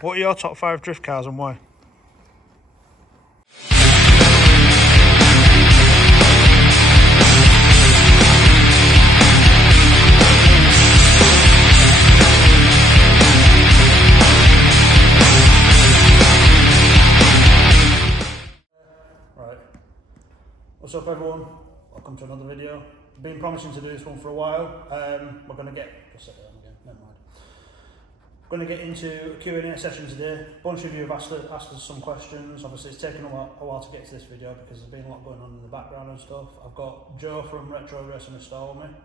What are your top 5 drift cars and why? Right. What's up everyone? Welcome to another video. I've been promising to do this one for a while. We're going to get... Just set it down again, never mind. Going to get into a Q&A session today. A bunch of you have asked us some questions. Obviously it's taken a while to get to this video because there's been a lot going on in the background and stuff. I've got Joe from Retro Racing Restore with me.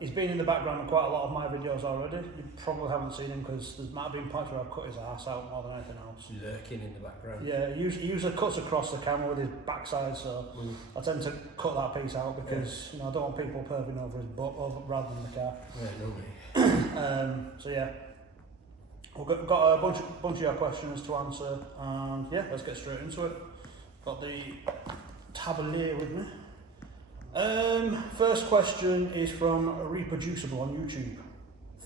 He's been in the background of quite a lot of my videos already. You probably haven't seen him because there might have been points where I've cut his ass out more than anything else. Lurking in the background. Yeah, he usually cuts across the camera with his backside, so I tend to cut that piece out because you know I don't want people perving over his butt rather than the car. Yeah, no way. So yeah. We've got a bunch of your questions to answer, and yeah, let's get straight into it. Got the tabulier with me. First question is from Reproducible on YouTube.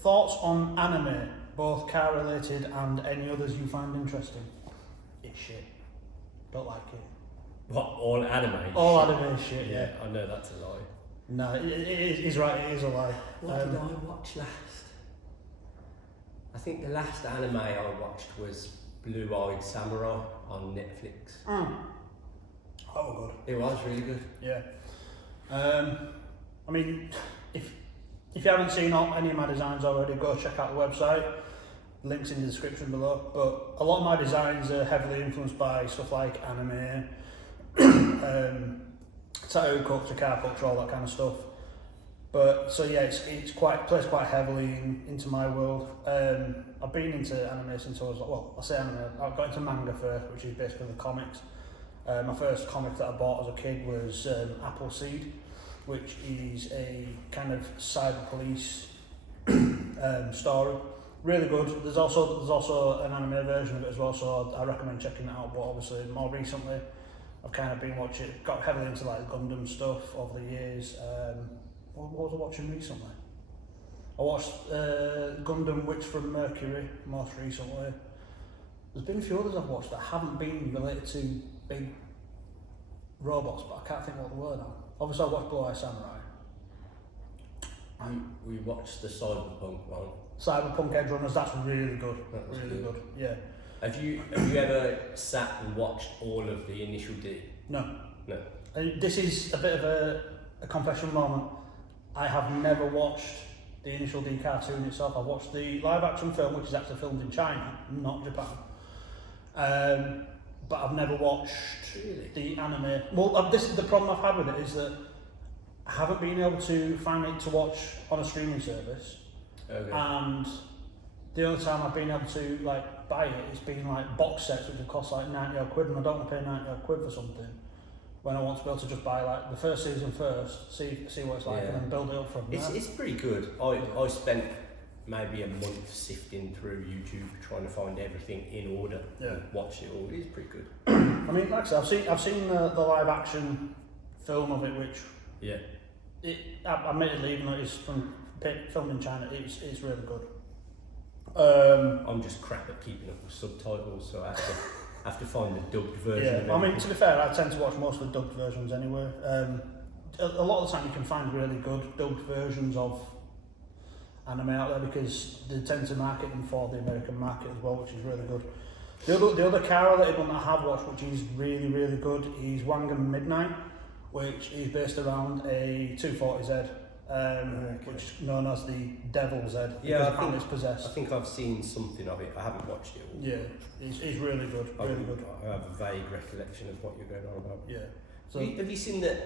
Thoughts on anime, both car related and any others you find interesting? It's shit. Don't like it. What, all anime? All anime shit, yeah. I know that's a lie. No, he's right, it is a lie. What did I watch last? I think the last anime I watched was Blue Eyed Samurai on Netflix. Oh, good. It was really good. Yeah. I mean, if you haven't seen any of my designs already, go check out the website. Links in the description below. But a lot of my designs are heavily influenced by stuff like anime, tattoo culture, car culture, all that kind of stuff. But so yeah, it's plays quite heavily into my world. I've been into anime since I was I say anime. I got into manga first, which is basically the comics. My first comic that I bought as a kid was Appleseed, which is a kind of cyber police story. Really good. There's also an anime version of it as well, so I recommend checking it out. But obviously, more recently, I've kind of been watching, got heavily into like Gundam stuff over the years. What was I watching recently? I watched Gundam Witch from Mercury most recently. There's been a few others I've watched that haven't been related to big robots, but I can't think what the word now. Obviously I watched Blue Eye Samurai. We watched the Cyberpunk one. Cyberpunk Edge Runners, that's really good. That was really good. Yeah. Have you ever sat and watched all of the Initial D? No. No. This is a bit of a confession moment. I have never watched the Initial D cartoon itself. I've watched the live action film, which is actually filmed in China, not Japan. But I've never watched the anime. Well, this is the problem I've had with it, is that I haven't been able to find it to watch on a streaming service. Okay. And the only time I've been able to like buy it, it's been like box sets, which have cost like 90 odd quid, and I don't want to pay 90 odd quid for something when I want to be able to just buy like the first season first, see what it's like, and then build it up from there. It's pretty good. I spent maybe a month sifting through YouTube trying to find everything in order and watch it all. It is pretty good. I mean, like I said, I've seen the live action film of it, which admittedly, even though it's filmed in China, it's really good. I'm just crap at keeping up with subtitles, so I have to find the dubbed version. Yeah, of I mean, to be fair, I tend to watch most of the dubbed versions anyway. A lot of the time you can find really good dubbed versions of anime out there because they tend to market them for the American market as well, which is really good. The other car related one that I have watched, which is really, really good, is Wangan Midnight, which is based around a 240Z, which is known as the Devil Z. Yeah, I think it's possessed. I think I've seen something of it. I haven't watched it all. Yeah, it's really good, really good. I have a vague recollection of what you're going on about. Yeah. So have you seen that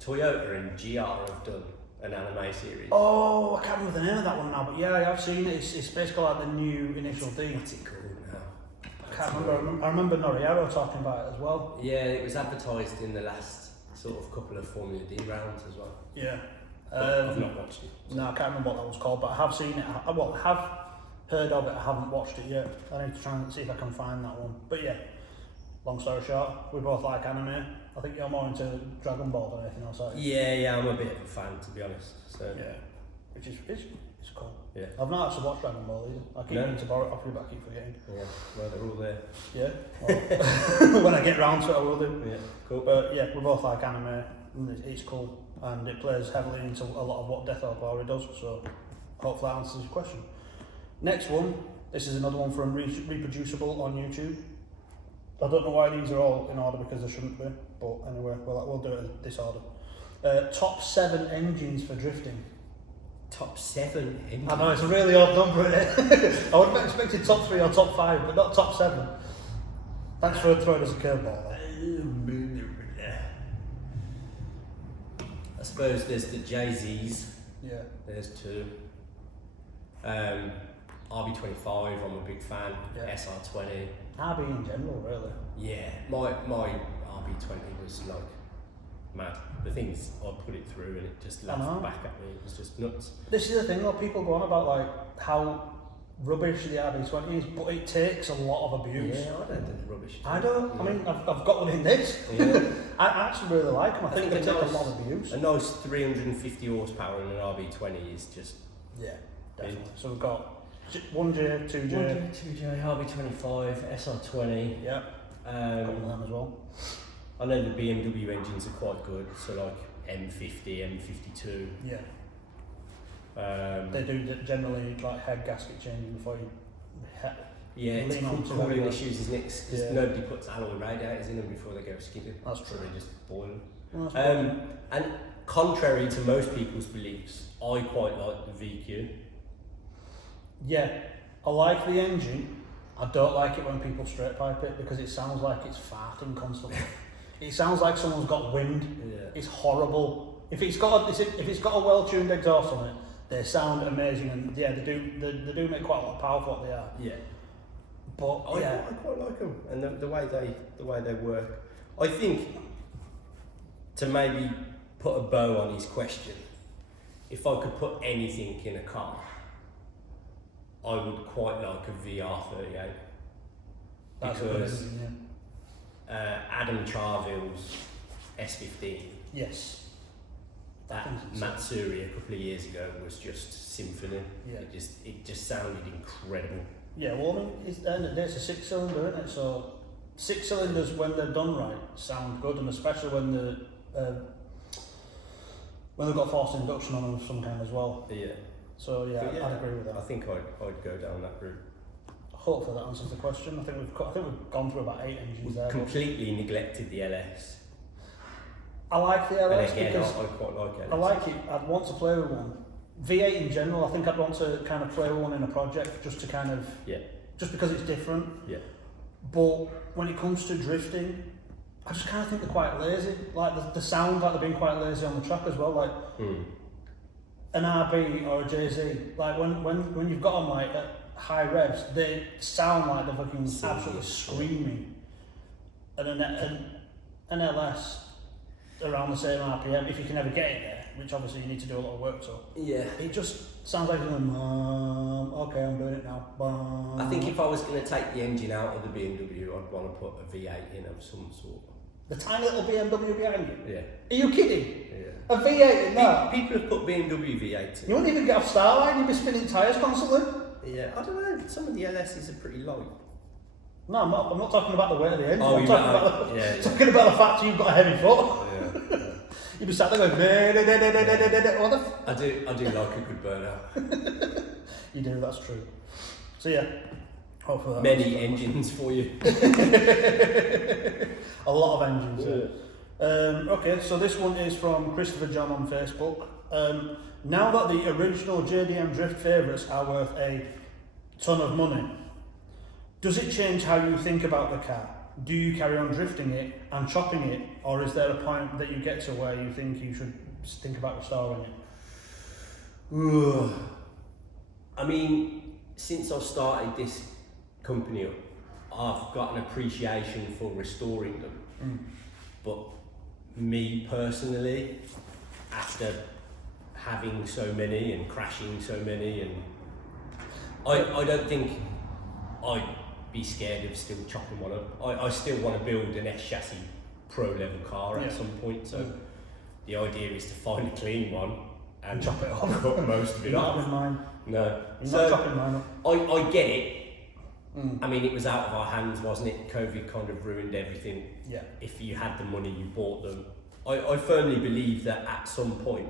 Toyota and GR have done an anime series? Oh, I can't remember the name of that one now, but yeah, I have seen it. It's basically like the new Initial D. What's it called now? I can't remember. I remember Noriero talking about it as well. Yeah, it was advertised in the last sort of couple of Formula D rounds as well. Yeah. I've not watched it. So. No, I can't remember what that was called, but I have seen it. I have heard of it. I haven't watched it yet. I need to try and see if I can find that one. But yeah, long story short, we both like anime. I think you're more into Dragon Ball than anything else, aren't you? Yeah, I'm a bit of a fan, to be honest. So yeah. which is it's cool. Yeah. I've not actually watched Dragon Ball either. I keep meaning to borrow it off you, but I keep forgetting. Yeah, well, they're all there. Yeah. Well, when I get round to it, I will do. Yeah, cool. But yeah, we both like anime, and it's cool, and it plays heavily into a lot of what Death or Glory does. So hopefully that answers your question. Next one. This is another one from Reproducible on YouTube. I don't know why these are all in order because they shouldn't be, but anyway, we'll do it in this order. Top 7 engines for drifting. Top 7 engines? I know, it's a really odd number, isn't it? I would have expected top 3 or top 5, but not top 7. Thanks for throwing us a curveball. I suppose there's the Jay-Z's. Yeah. There's 2. RB25, I'm a big fan. Yeah. SR20. RB in general, really. Yeah, my RB20 was like mad. The things I put it through and it just laughed back at me. It was just nuts. This is the thing, though, people go on about like how rubbish the RB20 is, but it takes a lot of abuse. Yeah, I don't think it's rubbish. I don't. Yeah. I mean, I've got one in this. Yeah. I actually really like them. I think they take a lot of abuse. A nice 350 horsepower in an RB20 is just... Yeah, definitely. So we've got 1J, 2J. 2J, RB25, SR20. Yeah. Got one of them as well. I know the BMW engines are quite good, so like M50, M52. Yeah. They do generally like head gasket changing before you yeah, it's lean on to cooling it. issues, isn't it? Because nobody puts alloy radiators in them before they go skidding. That's true. So they just boil them. Well, And contrary to most people's beliefs, I quite like the VQ. yeah, I like the engine. I don't like it when people straight pipe it because it sounds like it's farting constantly. It sounds like someone's got wind. Yeah. It's horrible. If it's got a well-tuned exhaust on it, they sound amazing, and yeah, they do make quite a lot of power for what they are. Yeah. But I quite like them, and the way they work. I think to maybe put a bow on his question, if I could put anything in a car, I would quite like a VR38 that's because amazing, Adam Charville's S15. yes. That Matsuri a couple of years ago was just symphony. Yeah. It just sounded incredible. Yeah, well, I mean, it's a 6-cylinder, isn't it? So 6 cylinders, when they're done right, sound good, and especially when they've got forced induction on them of some kind as well. Yeah. So yeah, But I'd agree with that. I think I'd go down that route. Hopefully that answers the question. I think we've gone through about 8 engines We've there. completely neglected the LS. I like the LS and again, because I quite like LS. I like it. I'd want to play with one. V8 in general, I think I'd want to kind of play with one in a project just to kind of just because it's different. Yeah. But when it comes to drifting, I just kind of think they're quite lazy. Like the sound like they're being quite lazy on the track as well. Like an RB or a JZ, like when you've got them like at high revs, they sound like they're fucking absolutely screaming. And an LS around the same RPM, if you can ever get it there, which obviously you need to do a lot of work to. Yeah. It just sounds like okay, I'm doing it now. I think if I was going to take the engine out of the BMW, I'd want to put a V8 in of some sort. The tiny little BMW behind you? Yeah. Are you kidding? Yeah. A V8 in that? People have put BMW V8s in. You wouldn't even get off Starline, you'd be spinning tyres constantly. Yeah, I don't know, some of the LSs are pretty light. No, I'm not talking about the weight of the engine. Oh, I'm talking about the fact you've got a heavy foot. Yeah. You'd be sat there going, what the I do like a good burnout. You do, that's true. So yeah, hopefully that Many engines for you. a lot of engines. Yeah. Okay, so this one is from Christopher John on Facebook. Now that the original JDM Drift favourites are worth a ton of money, does it change how you think about the car? Do you carry on drifting it and chopping it, or is there a point that you get to where you think you should think about restoring it? I mean, since I've started this company up, I've got an appreciation for restoring them. But me personally, after having so many and crashing so many, and I don't think I'd be scared of still chopping one up. I still want to build an S-chassis pro level car at some point, so the idea is to find a clean one and chop it off. cut most of it You're not off. having mine. No. You're So not chopping mine up. I get it. Mm. I mean, it was out of our hands, wasn't it? COVID kind of ruined everything. Yeah. If you had the money, you bought them. I firmly believe that at some point,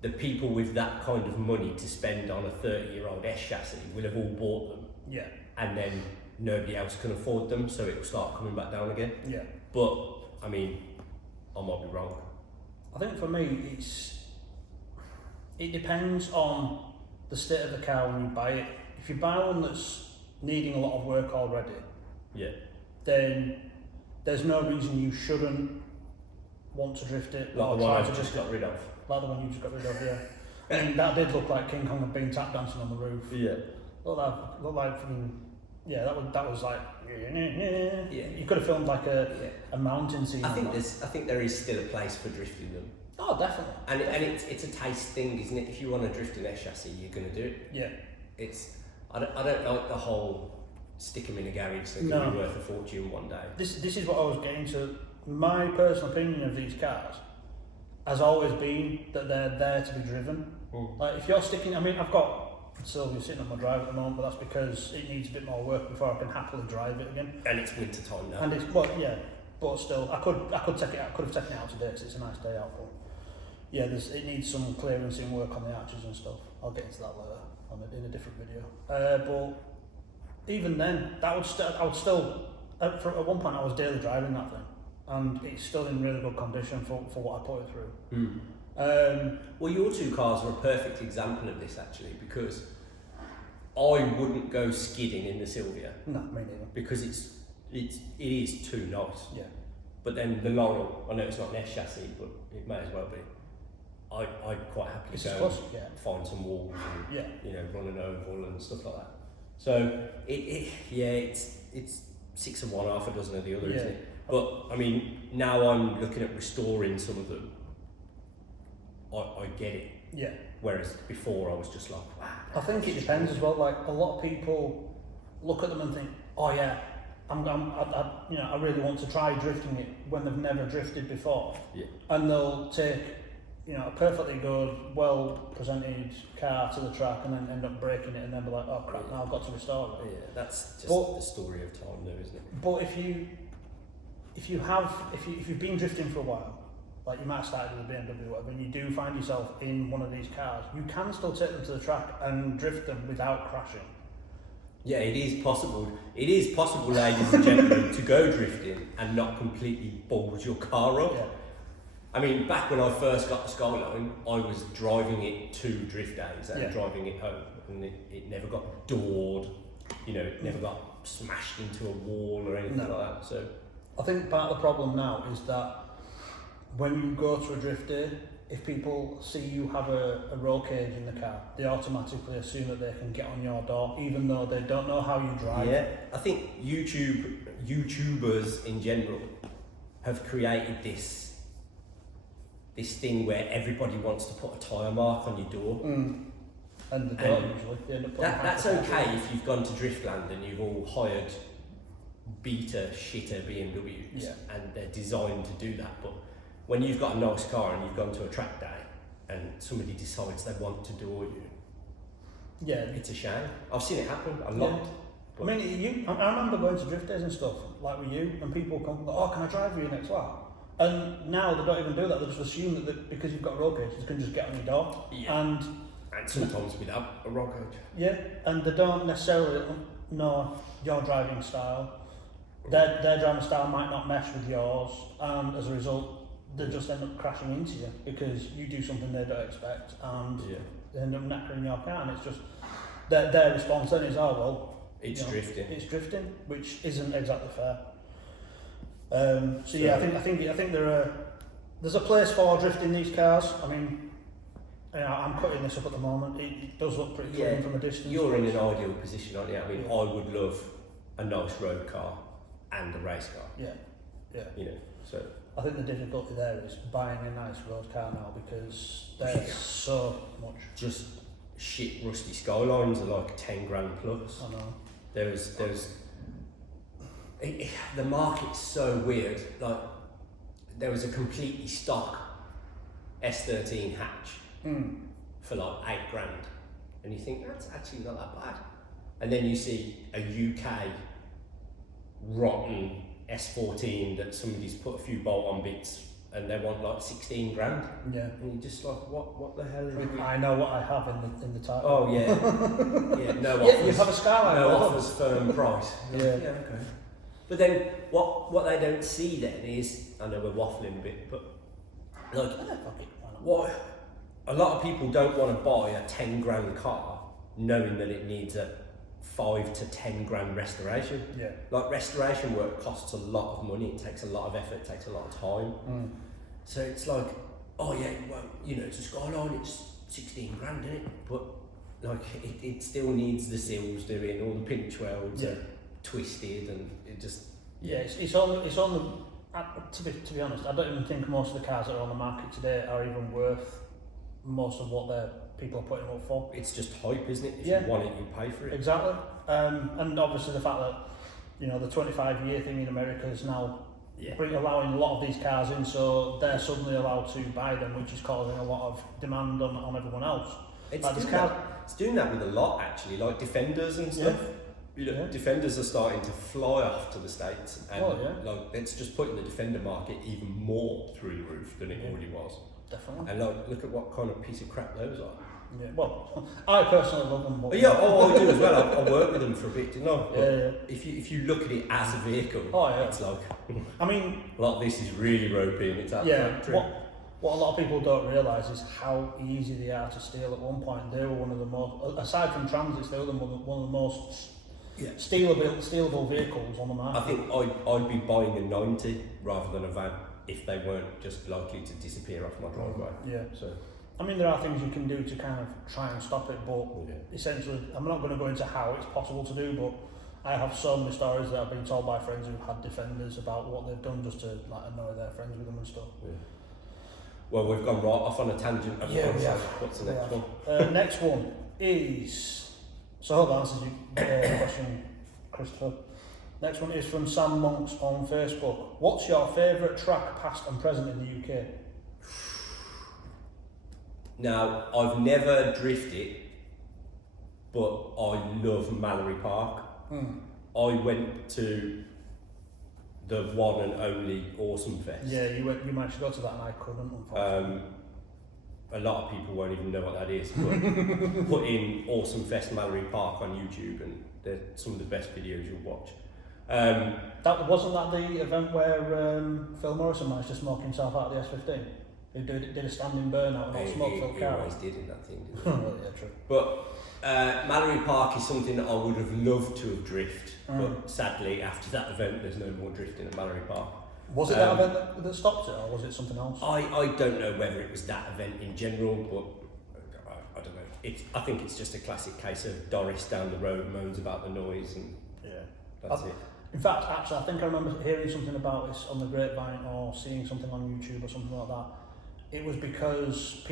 the people with that kind of money to spend on a 30-year-old S chassis will have all bought them, Yeah. and then nobody else can afford them, so it will start coming back down again. Yeah. But I mean, I might be wrong. I think for me, it depends on the state of the car when you buy it. If you buy one that's needing a lot of work already, Yeah. then there's no reason you shouldn't want to drift it. Like or the one try I've to just got rid of. Like the one you just got rid of, yeah. I mean, that did look like King Kong had been tap dancing on the roof. Yeah. Looked like fucking, yeah, that was like, Yeah. You could have filmed like a mountain scene. I on think that. I think there is still a place for drifting them, Oh, definitely. and it's a taste thing, isn't it? If you want to drift an S chassis, you're gonna do it. Yeah. I don't like the whole stick them in a garage. They're gonna be worth a fortune one day. This is what I was getting to. My personal opinion of these cars has always been that they're there to be driven. Like if you're sticking, I mean, I've got Sylvia sitting on my drive at the moment, but that's because it needs a bit more work before I can happily drive it again. And it's winter time now. And it's but still, I could take it out. Could have taken it out today because it's a nice day out. But yeah, it needs some clearance and work on the arches and stuff. I'll get into that later in a different video. But even then, I would still at one point I was daily driving that thing, and it's still in really good condition for what I put it through. Well, your two cars are a perfect example of this actually, because I wouldn't go skidding in the Silvia No, me neither. because it is too nice. Yeah. But then the Laurel, I know it's not an S chassis, but it may as well be. I'd quite happily It's go close, and yeah. find some walls and Yeah. run an oval and stuff like that. So it's 6 of one, half a dozen of the other, Yeah. isn't it? But I mean, now I'm looking at restoring some of them. I get it. Yeah. Whereas before I was just like, wow. I think it depends as well. Like a lot of people look at them and think, oh yeah, I really want to try drifting it when they've never drifted before. Yeah. And they'll take, a perfectly good, well presented car to the track and then end up breaking it and then be like, oh crap, now I've got to restore it. Yeah, that's just But- the story of time, though, isn't it? But if you've been drifting for a while, like you might have started with a BMW or whatever, and you do find yourself in one of these cars, you can still take them to the track and drift them without crashing. Yeah, it is possible. It is possible, ladies and gentlemen, to go drifting and not completely bulge your car up. Yeah. I mean, back when I first got the Skyline, I was driving it to drift days and Yeah. driving it home, and it never got doored. It never got smashed into a wall or anything No. like that. So I think part of the problem now is that when you go to a drift day, if people see you have a roll cage in the car, they automatically assume that they can get on your door, even though they don't know how you drive. yeah, I think YouTubers in general have created this thing where everybody wants to put a tyre mark on your door. And they don't usually. They end up putting That's half the car okay if you've gone to Driftland and you've all hired beta shitter BMWs Yeah. and they're designed to do that. But when you've got a nice car and you've gone to a track day and somebody decides they want to door you, Yeah. it's a shame. I've seen it happen a lot. I mean, I remember going to drift days and stuff, like with you, and people come, oh, can I drive you next while? And now they don't even do that, they just assume that because you've got a roll cage, you can just get on your door. Yeah. And sometimes without a roll cage. yeah, and they don't necessarily know your driving style. Their driving style might not mesh with yours, and as a result, they just end up crashing into you because you do something they don't expect, and they end up knackering your car, and it's just their response then is, oh well, It's drifting. It's drifting, which isn't exactly fair. So yeah, I think there's a place for drifting these cars. I mean, I'm cutting this up at the moment. It does look pretty clean from a distance. You're in an ideal position, aren't you? I mean, I would love a nice road car and a race car. Yeah. So I think the difficulty there is buying a nice road car now because there's so much. just shit rusty Skylines are like 10 grand plus. I know. There's the market's so weird. Like there was a completely stock S13 hatch Mm. for like £8,000, and you think that's actually not that bad. And then you see a UK rotten S14 that somebody's put a few bolt-on bits, and they want like 16 grand, Yeah. and you're just like, what the hell is it? I know what I have in the title. Oh yeah, yeah, no Yeah, offers. you have a Skyline. No well, offers, firm price. Yeah. Okay. But then what they don't see then is, I know we're waffling a bit, but like Yeah, fuck it, why not? what a lot of people don't want to buy a 10 grand car knowing that it needs a 5 to 10 grand restoration. Yeah. Like restoration work costs a lot of money, it takes a lot of effort, it takes a lot of time. Mm. So it's like, oh yeah, well, you know, it's a Skyline, it's 16 grand, isn't it? But like it still needs the seals doing, all the pinch welds Yeah. are twisted, and it just Yeah, it's on the. To be honest, I don't even think most of the cars that are on the market today are even worth most of what people are putting them up for. it's just hype, isn't it? If Yeah. you want it, you pay for it. Exactly. And obviously the fact that, you know, the 25-year thing in America is now Yeah. allowing a lot of these cars in, so they're suddenly allowed to buy them, which is causing a lot of demand on everyone else. It's Like this doing, car- that, it's doing that with a lot actually, like Defenders and stuff. You know, Yeah. Defenders are starting to fly off to the States, and Oh, yeah. like it's just putting the Defender market even more through the roof than it Yeah. already was. Definitely. And like, look at what kind of piece of crap those are. Yeah. Well, I personally love them. But Yeah, I do as well. I work with them for a bit, you know. But Yeah, yeah. if you look at it as a vehicle, Oh, yeah. it's like I mean, a lot of this is really ropey, and it's at the yeah. factory. What a lot of people don't realise is how easy they are to steal. At one point, they were one of the most, aside from Transits, they were one of the most Yeah. stealable vehicles on the market. I think I'd be buying a 90 rather than a van if they weren't just likely to disappear off my driveway. Yeah. So I mean, there are things you can do to kind of try and stop it, but yeah. essentially, I'm not going to go into how it's possible to do, but I have so many stories that I've been told by friends who've had Defenders about what they've done just to like annoy their friends with them and stuff. Yeah. Well, we've gone right off on a tangent. haven't Yeah, we? we So have. What's the We next have. one? Next one is, so I hope that answers your question, Christopher. Next one is from Sam Monks on Facebook. What's your favourite track, past and present, in the UK? Now, I've never drifted, but I love Mallory Park. I went to the one and only Awesome Fest. Yeah, you managed to go to that and I couldn't, unfortunately. A lot of people won't even know what that is, but put in Awesome Fest Mallory Park on YouTube and they're some of the best videos you'll watch. That wasn't that the event where Phil Morrison managed to smoke himself out of the S15? He did a standing burnout and all smoke-filled He car. always did in that thing, didn't he? Well, yeah, true. But Mallory Park is something that I would have loved to have drifted, Mm. but sadly after that event there's no more drifting at Mallory Park. Was it that event that stopped it, or was it something else? I don't know whether it was that event in general, but I don't know. I think it's just a classic case of Doris down the road moans about the noise, and Yeah. that's it. In fact, actually, I think I remember hearing something about this on the grapevine or seeing something on YouTube or something like that. It was because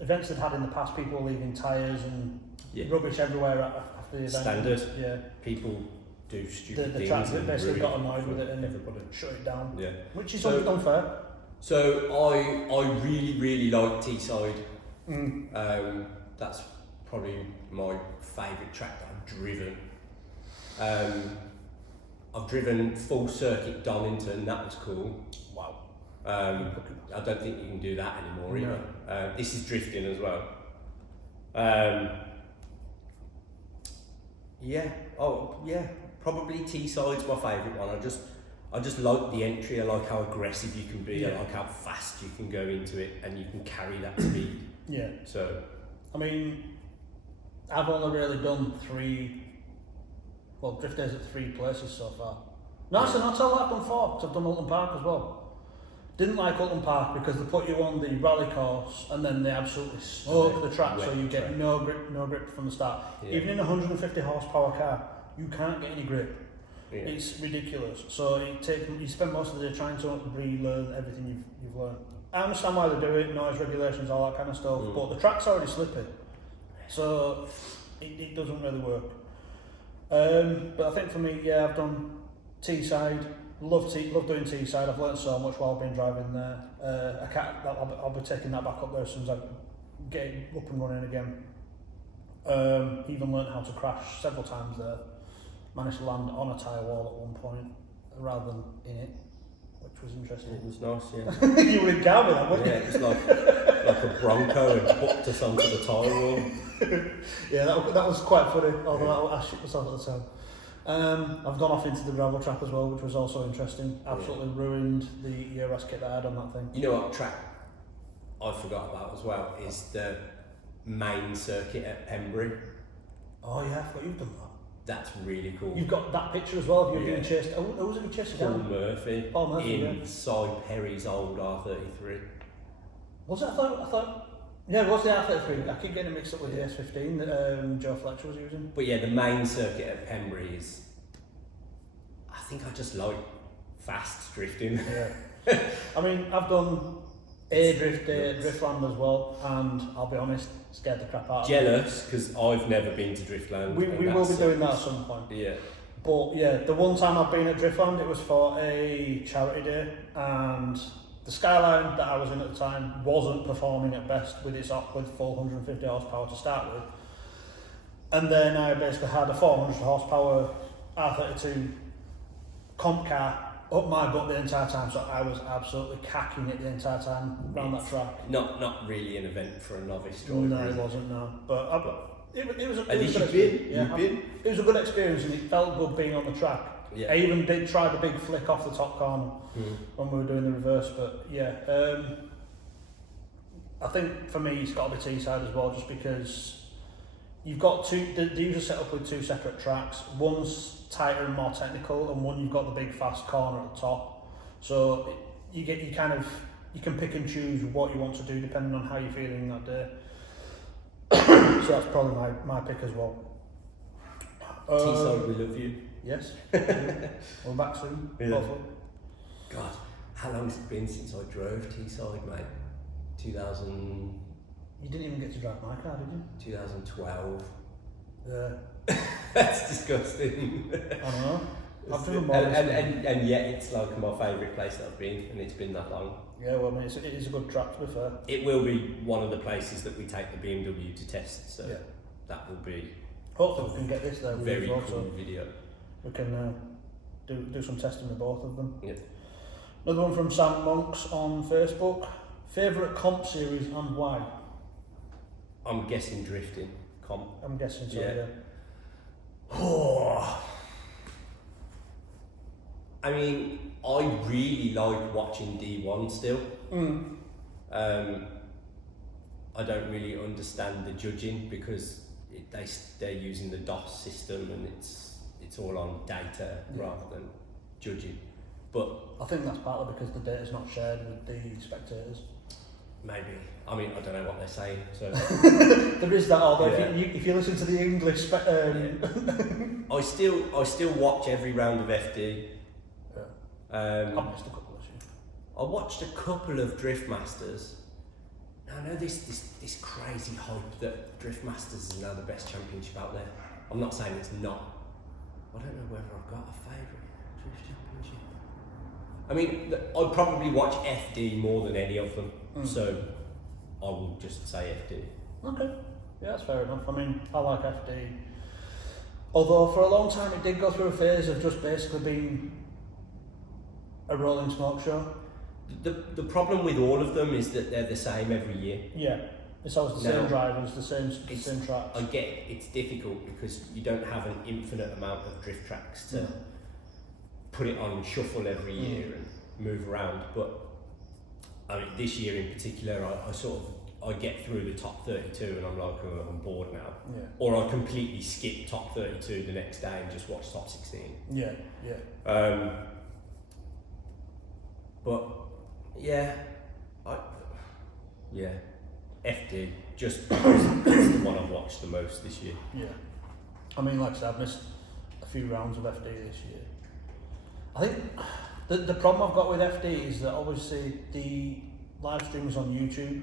events they'd had in the past, people were leaving tyres and Yeah. rubbish everywhere after the event. Standard. Yeah. People do stupid The things. track and basically ruin got annoyed for with it and everybody. shut it down. Yeah. Which is So- unfair. So I really like Teesside. Mm. That's probably my favourite track that I've driven. I've driven full circuit Donington, that was cool. Wow. I don't think you can do that anymore No. either. This is drifting as well. Yeah, probably Teesside's my favourite one. I just like the entry, I like how aggressive you can be, Yeah. I like how fast you can go into it and you can carry that speed. Yeah. So I mean, I've only really done drift days at 3 places so far. No, actually, not all I've done 4, because I've done Ulton Park as well. Didn't like Ulton Park because they put you on the rally course and then they absolutely smoke the track, so Wet you get track. no grip from the start. Yeah. Even in a 150 horsepower car, you can't get any grip. yeah. It's ridiculous. So you spend most of the day trying to relearn everything you've learned. I understand why they do it, noise regulations, all that kind of stuff, but the track's already slippy, so it doesn't really work. But I think for me, yeah, I've done Teesside, love doing Teesside. I've learnt so much while I've been driving there. I'll be taking that back up there as soon as I get up and running again. Even learnt how to crash several times there. Managed to land on a tyre wall at one point rather than in it, which was interesting. It was nice, yeah. You were in Derby then, weren't you? Yeah, it was like a Bronco and hooked us onto the tyre wall. Yeah, that was quite funny, although I shit myself at the time. I've gone off into the gravel trap as well, which was also interesting. Absolutely ruined the Euros kit that I had on that thing. You know what track I forgot about as well is the main circuit at Pembury. Oh yeah, I forgot you've done that. That's really cool. You've got that picture as well of you being chased. Who was it you chased Paul down? Murphy, Paul Murphy, in Cy Perry's old R33. Was it? I thought. Yeah, it was the R33. I keep getting mixed up with the S15 that Joe Fletcher was using. But yeah, the main circuit at Pembury is. I think I just like fast drifting. Yeah. I mean, I've done Driftland as well, and I'll be honest, scared the crap out of me. Jealous, because I've never been to Driftland. We will be doing that at some point. Yeah. But yeah, the one time I've been at Driftland, it was for a charity day, and the Skyline that I was in at the time wasn't performing at best with full 150 horsepower to start with. And then I basically had a 400 horsepower R32 comp car up my butt the entire time, so I was absolutely cacking it the entire time around that track. Not really an event for a novice driver. No, it wasn't, no. But it was a At least good you've experience. been. You've been. It was a good experience, and it felt good being on the track. Yeah. I even did try the big flick off the top corner when we were doing the reverse, but yeah. I think for me it's got to be Teesside as well, just because you've got the usual setup with two separate tracks. One's tighter and more technical, and one you've got the big fast corner at the top. So you can pick and choose what you want to do depending on how you're feeling that day. So that's probably my pick as well. Teesside, we love you. Yes. We're back soon. Yeah. Hopefully. God, how long has it been since I drove Teesside, mate? 2000. You didn't even get to drive my car, did you? 2012. Yeah. That's disgusting. I don't know. I've driven more. And yet it's like my favourite place that I've been, and it's been that long. Yeah, well, I mean, it is a good track, to be fair. It will be one of the places that we take the BMW to test, so that will be Hopefully we can get this there. very well, cool so video. we can do some testing with both of them. Yeah. Another one from Sam Monks on Facebook. Favourite comp series and why? I'm guessing drifting comp. I'm guessing so, Yeah. yeah. Oh. I mean, I really like watching D1 still. I don't really understand the judging because they're using the DOS system and it's all on data rather than judging. But I think that's partly because the data's not shared with the spectators. maybe. I mean, I don't know what they're saying. So There is that, although Yeah. if you listen to the English... I still watch every round of FD. I've missed a couple of years. I watched a couple of Drift Masters. Now I know this crazy hype that Drift Masters is now the best championship out there. I'm not saying it's not. I don't know whether I've got a favourite Drift championship. I mean, I'd probably watch FD more than any of them, so I will just say FD. Okay, yeah, that's fair enough. I mean, I like FD. Although for a long time it did go through a phase of just basically being a rolling smoke show. The problem with all of them is that they're the same every year. Yeah, it's always the same drivers, the same tracks. I get it's difficult because you don't have an infinite amount of drift tracks to put it on shuffle every year and move around. But I mean, this year in particular, I get through the top 32 and I'm like, oh, I'm bored now. Yeah. Or I completely skip top 32 the next day and just watch top 16. Yeah. But yeah, FD just because it's the one I've watched the most this year. Yeah. I mean, like I said, I've missed a few rounds of FD this year. I think the problem I've got with FD is that obviously the live stream is on YouTube,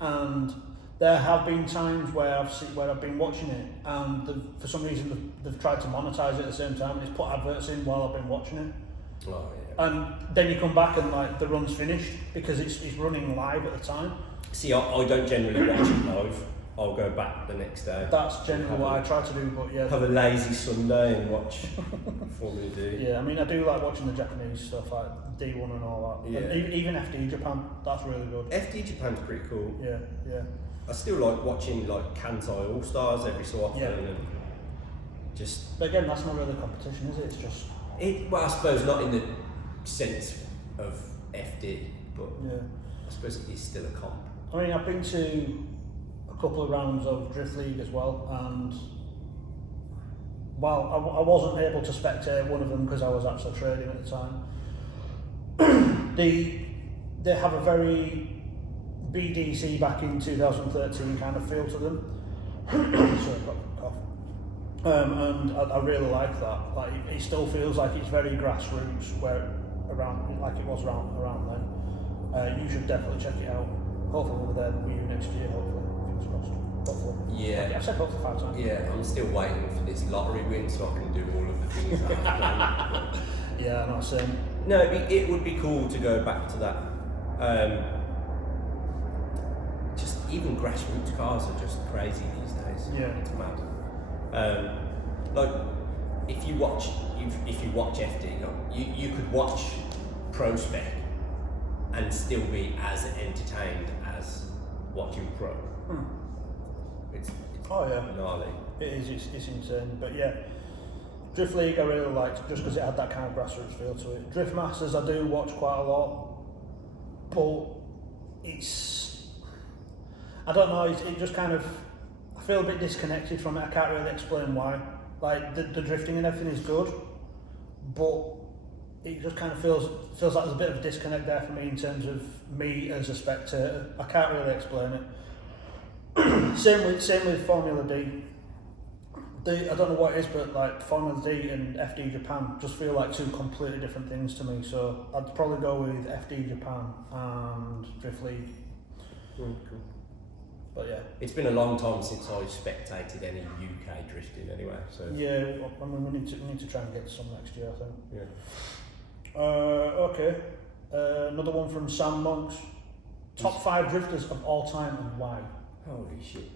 and there have been times where I've been watching it, and for some reason they've tried to monetize it at the same time, and it's put adverts in while I've been watching it. Oh yeah. And then you come back and like the run's finished because it's running live at the time. See, I don't generally watch it live. I'll go back the next day. That's generally what I try to do, but yeah. Have a lazy Sunday and watch Formula D. Yeah, I mean, I do like watching the Japanese stuff, like D1 and all that. Yeah. And even FD Japan, that's really good. FD Japan's pretty cool. Yeah, yeah. I still like watching like Kansai All Stars every so often, Yeah. and just But again, that's not really a competition, is it? It's just it. Well, I suppose not in the sense of FD, but yeah. I suppose it is still a comp. I mean, I've been to a couple of rounds of Drift League as well, and while I wasn't able to spectate one of them because I was actually trading at the time, they have a very BDC back in 2013 kind of feel to them. Sorry, I've got a cough. And I really like that. Like it still feels like it's very grassroots, where around like it was around then. You should definitely check it out. Hopefully we'll be there with you next year. Hopefully, fingers crossed. Hopefully. Yeah. I've said hopefully 5 times. Yeah, I'm still waiting for this lottery win so I can do all of the things that I've done. Yeah, I'm not saying. No, it would be cool to go back to that. Just even grassroots cars are just crazy these days. Yeah. It's mad. Like if you watch FD, you could watch Pro Spec and still be as entertained as watching Pro. It's Oh yeah. gnarly. It is. It's insane. But yeah, Drift League I really liked just because it had that kind of grassroots feel to it. Drift Masters I do watch quite a lot, but I don't know. It just kind of I feel a bit disconnected from it. I can't really explain why. Like the drifting and everything is good, but it just kind of feels like there's a bit of a disconnect there for me in terms of me as a spectator. I can't really explain it. same with Formula D. I don't know what it is, but like Formula D and FD Japan just feel like two completely different things to me. So I'd probably go with FD Japan and Drift League. Cool. But yeah. It's been a long time since I spectated any UK drifting anyway, so Yeah, I mean we need to try and get some next year, I think. yeah. Okay. Another one from Sam Monks. Top 5 drifters of all time and why? Holy shit.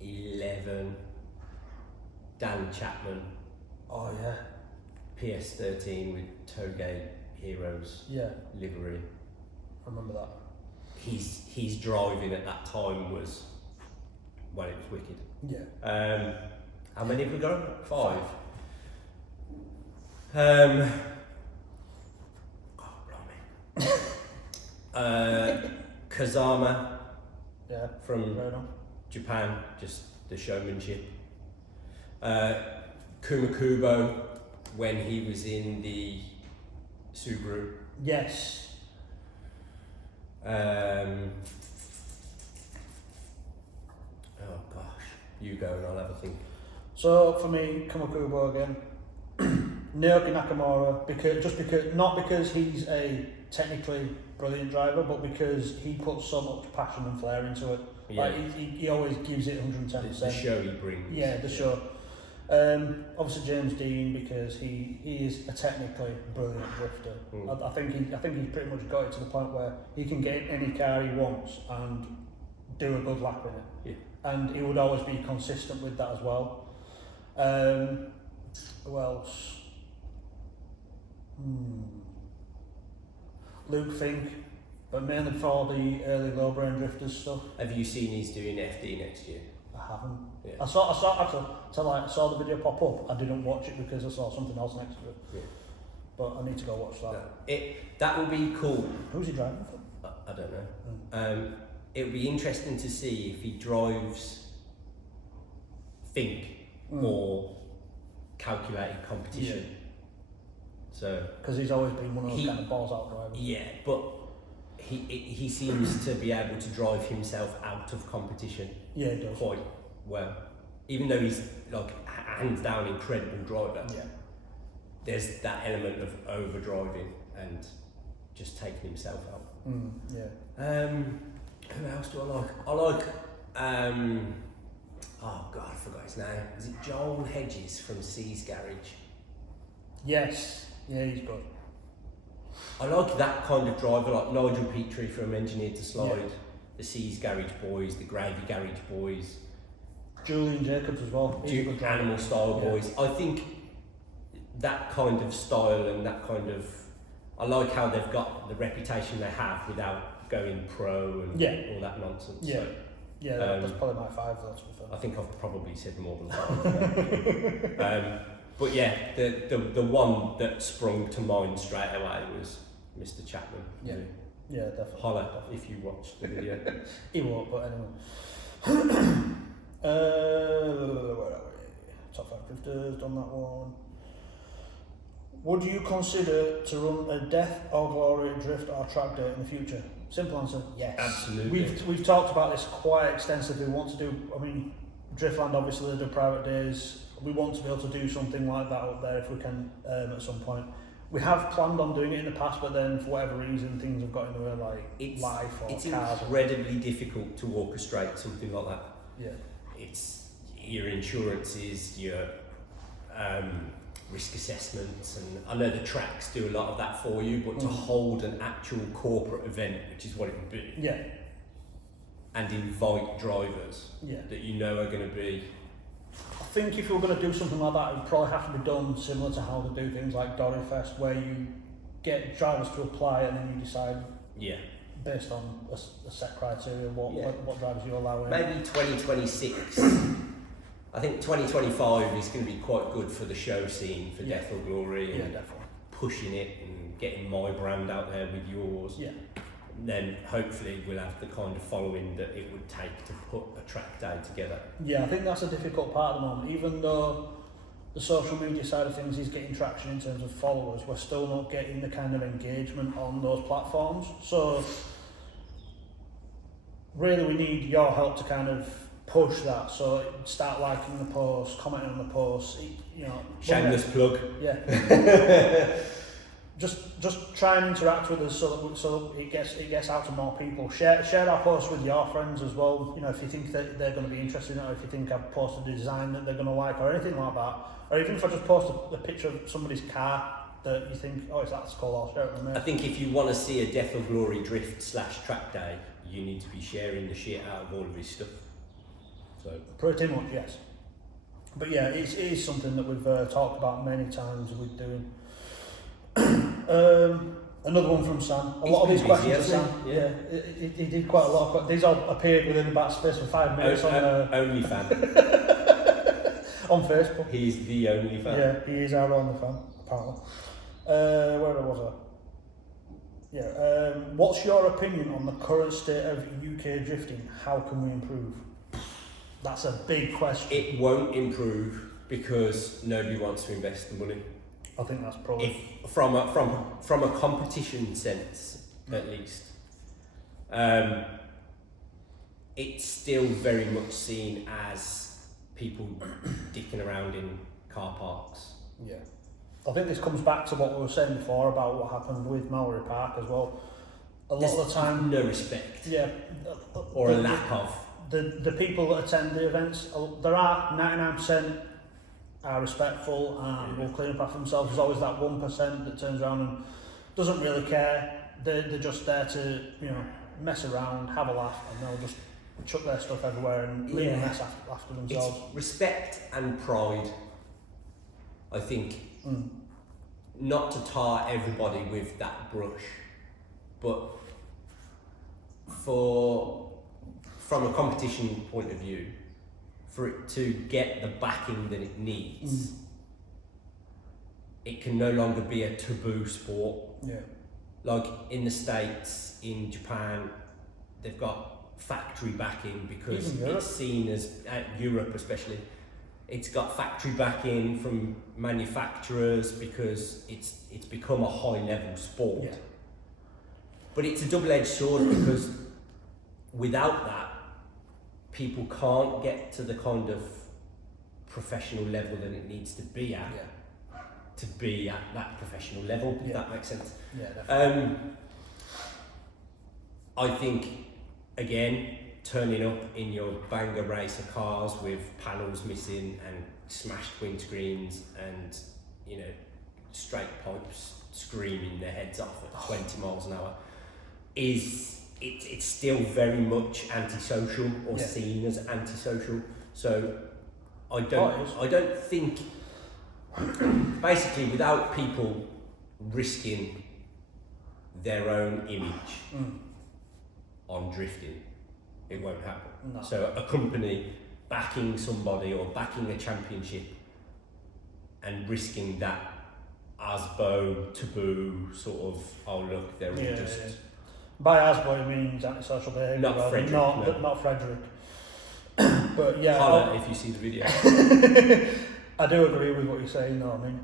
2011, Dan Chapman, Oh yeah. PS13 with Toge Heroes Yeah, livery. I remember that. His driving at that time was, well, it was wicked. Yeah. How many have we got? 5. God, blimey. Kazama Yeah. from Fair enough. Japan, just the showmanship. Kumakubo when he was in the Subaru. Yes. Oh gosh, you go and I'll have a think. So for me, Kumakubo again. Naoki Nakamura, not because he's a technically brilliant driver, but because he puts so much passion and flair into it. Yeah. Like he always gives it 110%. The show he brings. Yeah, the show. Obviously James Dean because he is a technically brilliant drifter. I think he's pretty much got it to the point where he can get in any car he wants and do a good lap in it. Yeah. And he would always be consistent with that as well. Who else? Luke Fink, but mainly for the early low brain drifters stuff. Have you seen he's doing FD next year? I haven't. Yeah. I saw the video pop up. I didn't watch it because I saw something else next to it. Yeah. But I need to go watch that. That will be cool. Who's he driving for? I don't know. It would be interesting to see if he drives Fink or calculated competition. Yeah. So Because he's always been one of those kind of balls out drivers. yeah, but he seems to be able to drive himself out of competition Yeah, he does. quite well. Even though he's like hands down incredible driver, Yeah. there's that element of over driving and just taking himself out. Yeah. Who else do I like? I like, oh God, I forgot his name. Is it Joel Hedges from C's Garage? Yes. Yeah, he's good. I like that kind of driver, like Nigel Petrie from Engineered to Slide, Yeah. the C's Garage boys, the Gravy Garage boys, Julian Jacobs as well. He's a good driver. Animal Style Yeah. boys. I think that kind of style and that kind of, I like how they've got the reputation they have without going pro and Yeah. all that nonsense. Yeah. So Yeah, that's probably my 5 though, to be fair. I think I've probably said more than that. But yeah, the one that sprung to mind straight away was Mr. Chapman. Yeah. Yeah, definitely. Holler if you watched the video. He won't, but anyway. Where are we? Top 5 drifters, done that one. Would you consider to run a Death or Glory drift or track day in the future? Simple answer, yes. Absolutely. We've talked about this quite extensively. We want to do, I mean, Driftland obviously they do private days. We want to be able to do something like that up there if we can at some point. We have planned on doing it in the past, but then for whatever reason things have got in the way, like life or it's cars. incredibly difficult to orchestrate something like that. Yeah. It's your insurances, your risk assessments, and I know the tracks do a lot of that for you, but to hold an actual corporate event, which is what it would be, Yeah. and invite drivers Yeah. that you know are going to be. I think if you were going to do something like that, it would probably have to be done similar to how they do things like Dorifest, where you get drivers to apply and then you decide Yeah. based on a set criteria what drivers you allow in. Maybe 2026. I think 2025 is going to be quite good for the show scene for Death or Glory, Yeah, and definitely. pushing it and getting my brand out there with yours. Yeah. Then hopefully we'll have the kind of following that it would take to put a track day together. Yeah, I think that's a difficult part at the moment. Even though the social media side of things is getting traction in terms of followers, we're still not getting the kind of engagement on those platforms. So really we need your help to kind of push that. So start liking the post, commenting on the post, you know. Shameless plug. Yeah. Just try and interact with us so that it gets out to more people. Share our posts with your friends as well. You know, if you think that they're going to be interested in it, or if you think I've posted a design that they're going to like, or anything like that, or even if I just post a picture of somebody's car that you think, oh, that's cool, I'll share it with them. I think if you want to see a Death or Glory drift / track day, you need to be sharing the shit out of all of his stuff. So pretty much, yes. But yeah, it is something that we've talked about many times with doing. Another one from Sam. A lot of these questions are Sam. Yeah, he did quite a lot. These all appeared within about space of 5 minutes only fan. on Facebook. He's the only fan. Yeah, he is our only fan, apparently. Where was I? Yeah. What's your opinion on the current state of UK drifting? How can we improve? That's a big question. It won't improve because nobody wants to invest the money. I think that's probably From a competition sense, at least. It's still very much seen as people dicking around in car parks. Yeah. I think this comes back to what we were saying before about what happened with Mallory Park as well. A lot of the time, no respect. Yeah. Or a lack of. The people that attend the events, there are 99% are respectful and will clean up after themselves. There's always that 1% that turns around and doesn't really care. They're just there to, you know, mess around, have a laugh, and they'll just chuck their stuff everywhere and leave a mess after themselves. It's respect and pride, I think. Not to tar everybody with that brush, but from a competition point of view, for it to get the backing that it needs, it can no longer be a taboo sport. Yeah. Like in the States, in Japan, they've got factory backing because it's seen as, Europe especially, it's got factory backing from manufacturers because it's become a high level sport. Yeah. But it's a double-edged sword because without that, people can't get to the kind of professional level that it needs to be at to be at that professional level, if that makes sense. Yeah, definitely. I think again, turning up in your banger racer cars with panels missing and smashed windscreens and, you know, straight pipes screaming their heads off at 20 miles an hour, it's still very much antisocial or seen as antisocial. So I don't think, basically, without people risking their own image on drifting, it won't happen. No. So a company backing somebody or backing a championship and risking that ASBO taboo sort of, oh look, they're all just... Yeah. By ASBO it means antisocial behaviour, Not Frederick. Not Frederick. But yeah, Holler if you see the video. I do agree with what you're saying though. I mean,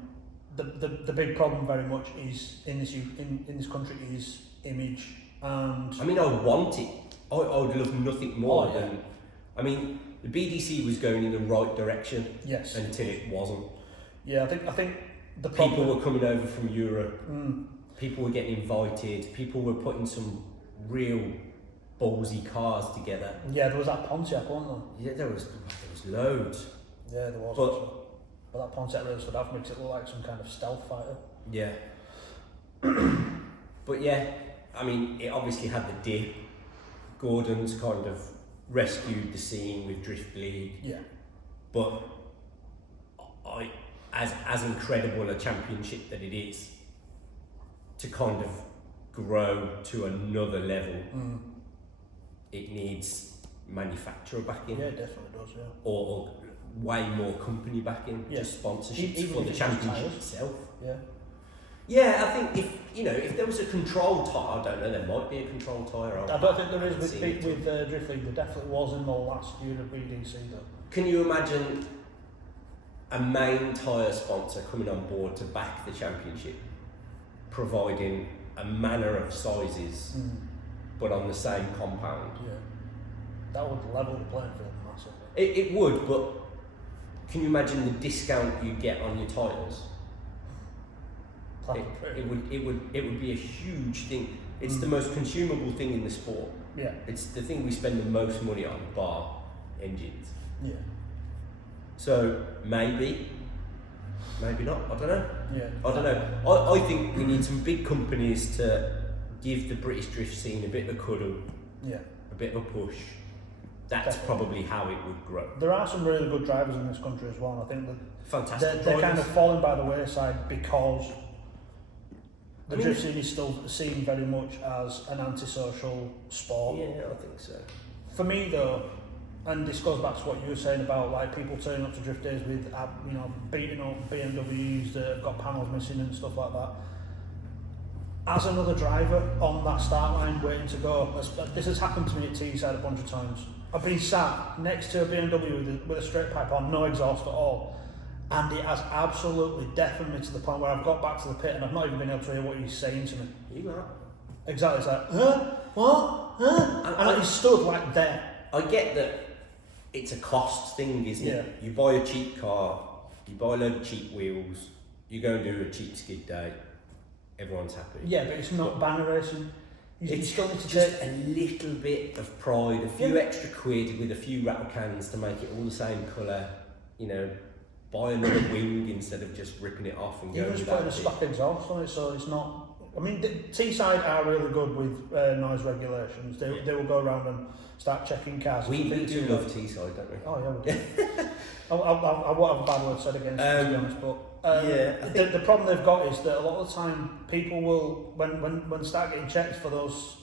the big problem very much is in this country is image, and I mean, I want it. I would love nothing more than... I mean, the BDC was going in the right direction until it wasn't. Yeah, I think the people were coming over from Europe. People were getting invited. People were putting some real ballsy cars together. Yeah, there was that Pontiac, wasn't there? Yeah, there was loads. Yeah, there was. But that Pontiac really stood out, makes it look like some kind of stealth fighter. Yeah. But yeah, I mean, it obviously had the dip. Gordon's kind of rescued the scene with Drift League. Yeah. But as incredible a championship that it is, to kind of grow to another level, it needs manufacturer backing. Yeah, it definitely does, yeah. Or way more company backing, just sponsorships for the championship itself. Yeah. Yeah, I think if there was a control tyre, I don't know, there might be a control tyre. I don't think there is with Drift League. There definitely was in the last year of BDC though. Can you imagine a main tyre sponsor coming on board to back the championship, providing a manner of sizes, but on the same compound? Yeah, that would level the playing field massively. It would, but can you imagine the discount you get on your tyres? It would be a huge thing. It's the most consumable thing in the sport. Yeah. It's the thing we spend the most money on, bar engines. Yeah. So maybe not. I don't know. Yeah. I don't know. I think we need some big companies to give the British drift scene a bit of a cuddle. Yeah. A bit of a push. That's probably how it would grow. There are some really good drivers in this country as well. I think that fantastic. They're kind of falling by the wayside because the drift scene is still seen very much as an antisocial sport. Yeah, I think so. For me though, and this goes back to what you were saying about like people turning up to drift days with beating up BMWs that have got panels missing and stuff like that. As another driver on that start line waiting to go, this has happened to me at Teesside a bunch of times. I've been sat next to a BMW with a straight pipe on, no exhaust at all, and it has absolutely deafened me to the point where I've got back to the pit and I've not even been able to hear what he's saying to me. You are. Exactly, it's like, what? And I stood like there. I get that it's a cost thing, isn't it? You buy a cheap car, you buy a load of cheap wheels, you go and do a cheap skid day, everyone's happy. Yeah, but it's not banner racing. You still need to just a little bit of pride, a few extra quid with a few rattle cans to make it all the same colour, buy another wing instead of just ripping it off and going with that. Even just putting a stock exhaust on it, so it's not... I mean, Teesside are really good with noise regulations. They will go around and start checking cars. We do love Teesside, don't we? Oh yeah, we do. I won't have a bad word said against it, to be honest, but the problem they've got is that a lot of the time people will, when start getting checked for those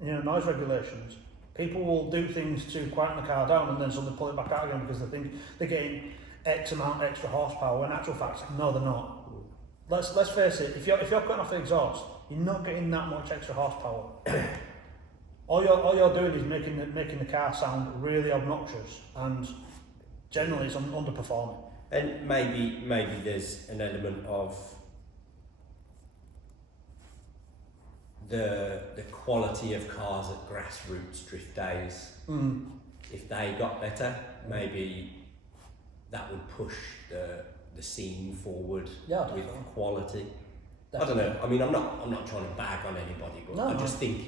noise regulations, people will do things to quieten the car down and then suddenly pull it back out again because they think they're getting X amount extra horsepower, when in actual fact, no they're not. Let's face it, if you're cutting off the exhaust, you're not getting that much extra horsepower. all you're doing is making the car sound really obnoxious, and generally it's underperforming. And maybe there's an element of the quality of cars at grassroots drift days. If they got better, maybe that would push the scene forward with quality. Definitely. I don't know. I mean, I'm not trying to bag on anybody, but I just think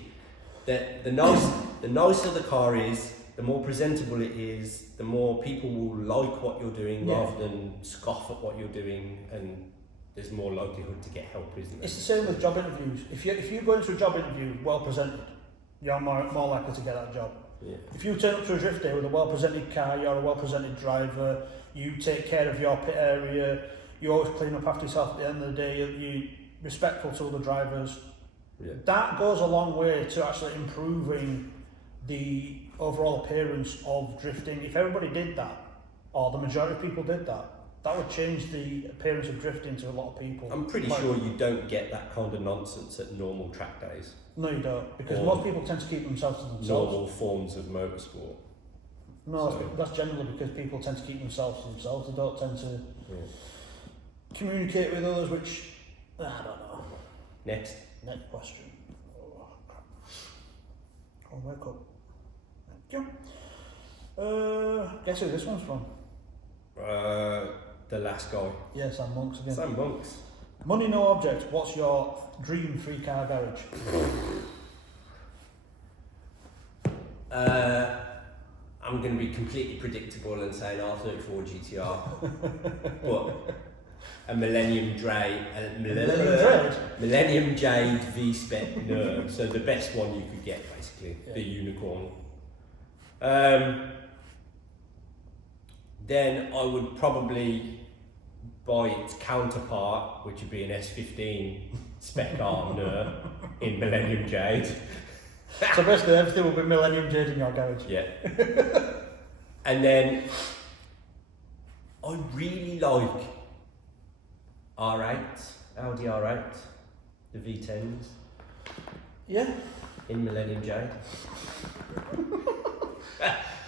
the nicer the car is, the more presentable it is, the more people will like what you're doing rather than scoff at what you're doing, and there's more likelihood to get help, isn't there? It's the same with job interviews. If you go into a job interview well presented, you're more likely to get that job. Yeah. If you turn up to a drift day with a well presented car, you're a well presented driver, you take care of your pit area, you always clean up after yourself at the end of the day, you're respectful to other drivers. Yeah. That goes a long way to actually improving the overall appearance of drifting. If everybody did that, or the majority of people did that, that would change the appearance of drifting to a lot of people. I'm pretty sure you don't get that kind of nonsense at normal track days. No, you don't, because Or most people tend to keep themselves to themselves. Normal forms of motorsport. No, So- that's generally because people tend to keep themselves to themselves. They don't tend to Yeah. communicate with others, which I don't know. Next. Next question. Oh, crap. Oh, wake up. Thank you. Guess who this one's from? The last guy. Yeah, Sam Monks again. Sam Monks. Money, no object. What's your dream 3-car garage? I'm going to be completely predictable and say an R34 GTR, but a Millennium Millennium Jade V-Spec no, so the best one you could get basically, Yeah. the unicorn. Then I would probably buy its counterpart, which would be an S15 spec arm no, in Millennium Jade. So basically everything will be Millennium Jade in your garage. Yeah. And then I really like R8, Audi R8, the V10s Yeah. in Millennium Jade.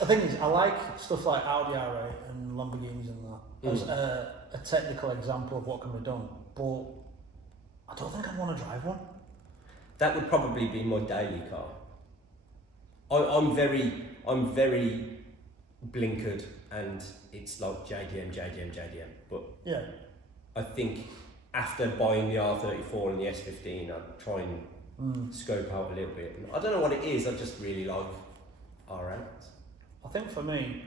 The thing is, I like stuff like Audi R8 and Lamborghinis and that as a technical example of what can be done, but I don't think I want to drive one. That would probably be my daily car. I'm very blinkered, and it's like JDM. But Yeah. I think after buying the R34 and the S15, I'd try and scope out a little bit. I don't know what it is. I just really like R8. I think for me,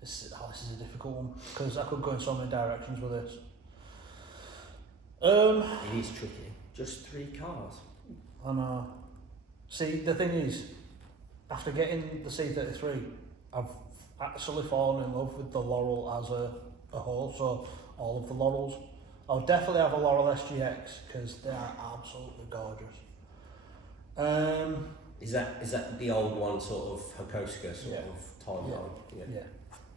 this is a difficult one because I could go in so many directions with this. It is tricky. Just 3 cars. I know. See, the thing is, after getting the C33, I've actually fallen in love with the Laurel as a whole, so all of the Laurels. I'll definitely have a Laurel SGX because they are absolutely gorgeous. Is that the old one, sort of Hakoska sort Yeah. of timeline? Yeah.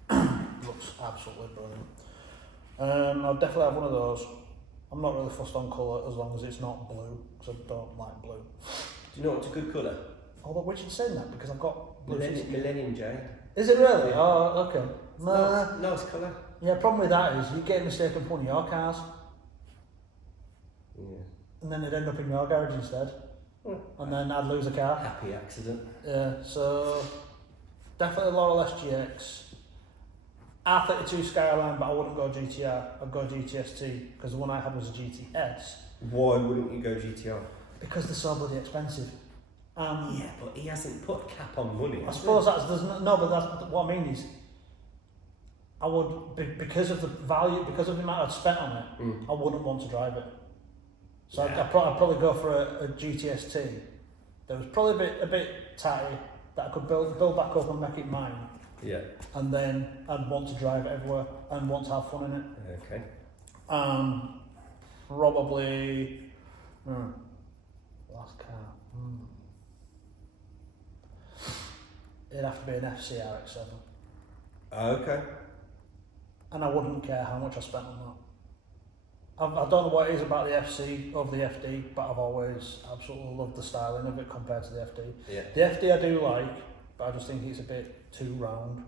Yeah. Looks absolutely brilliant. I'll definitely have one of those. I'm not really fussed on colour as long as it's not blue, because I don't like blue. Do you know what's a good colour? Although, which is saying that because I've got blue. Millennium Jade. Is it really? Oh, okay. Nah. Nice colour. Yeah, problem with that is you get mistaken for one of your cars, Yeah. and then it'd end up in your garage instead, and then I'd lose a car. Happy accident. Yeah, so definitely Laurel SGX. R32 Skyline, but I wouldn't go GTR. I'd go GTST because the one I had was a GTS. Why wouldn't you go GTR? Because they're so bloody expensive. Yeah, but he hasn't put a cap on money. I suppose that's no, but that's what I mean is, I would because of the value, because of the amount I'd spent on it, I wouldn't want to drive it. So Yeah. I'd probably go for a GTST. That was probably a bit tighty that I could build back up and make it mine, Yeah. and then I'd want to drive it everywhere and want to have fun in it. Okay. Probably last car. It'd have to be an FC RX-7. Okay. And I wouldn't care how much I spent on that. I don't know what it is about the FC over the FD, but I've always absolutely loved the styling of it compared to the FD. Yeah. The FD I do like, but I just think it's a bit too round.